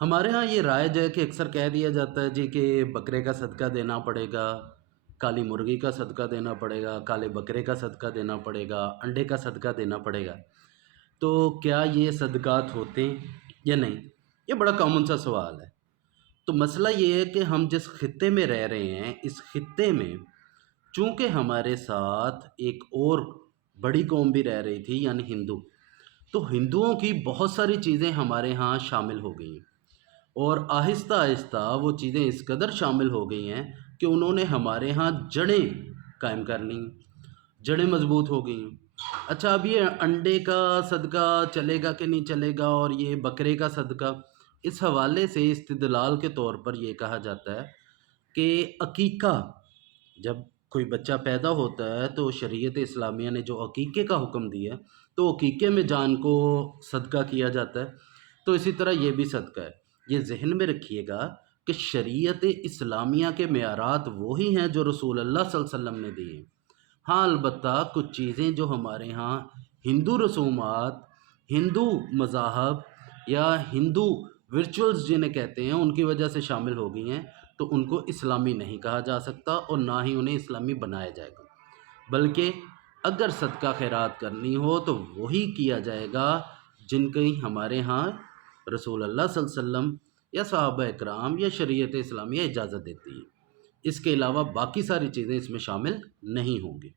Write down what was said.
ہمارے ہاں یہ رائج ہے کہ اکثر کہہ دیا جاتا ہے جی کہ بکرے کا صدقہ دینا پڑے گا، کالی مرغی کا صدقہ دینا پڑے گا، کالے بکرے کا صدقہ دینا پڑے گا، انڈے کا صدقہ دینا پڑے گا۔ تو کیا یہ صدقات ہوتے ہیں یا نہیں؟ یہ بڑا کامن سا سوال ہے۔ تو مسئلہ یہ ہے کہ ہم جس خطے میں رہ رہے ہیں، اس خطے میں چونکہ ہمارے ساتھ ایک اور بڑی قوم بھی رہ رہی تھی، یعنی ہندو، تو ہندوؤں کی بہت ساری چیزیں ہمارے ہاں شامل ہو گئی ہیں، اور آہستہ آہستہ وہ چیزیں اس قدر شامل ہو گئی ہیں کہ انہوں نے ہمارے ہاں جڑیں قائم کر لیں، جڑیں مضبوط ہو گئی ہیں۔ اچھا، اب یہ انڈے کا صدقہ چلے گا کہ نہیں چلے گا، اور یہ بکرے کا صدقہ، اس حوالے سے استدلال کے طور پر یہ کہا جاتا ہے کہ عقیقہ، جب کوئی بچہ پیدا ہوتا ہے تو شریعت اسلامیہ نے جو عقیقے کا حکم دیا ہے، تو عقیقے میں جان کو صدقہ کیا جاتا ہے، تو اسی طرح یہ بھی صدقہ ہے۔ یہ ذہن میں رکھیے گا کہ شریعت اسلامیہ کے معیارات وہی ہیں جو رسول اللہ صلی اللہ علیہ وسلم نے دیے ہیں۔ ہاں، البتہ کچھ چیزیں جو ہمارے ہاں ہندو رسومات، ہندو مذاہب یا ہندو ورچوئلز جنہیں کہتے ہیں، ان کی وجہ سے شامل ہو گئی ہیں، تو ان کو اسلامی نہیں کہا جا سکتا، اور نہ ہی انہیں اسلامی بنایا جائے گا۔ بلکہ اگر صدقہ خیرات کرنی ہو تو وہی کیا جائے گا جن کی ہمارے ہاں رسول اللہ صلی اللہ علیہ وسلم یا صحابہ اکرام یا شریعت اسلامیہ اجازت دیتی ہے۔ اس کے علاوہ باقی ساری چیزیں اس میں شامل نہیں ہوں گی۔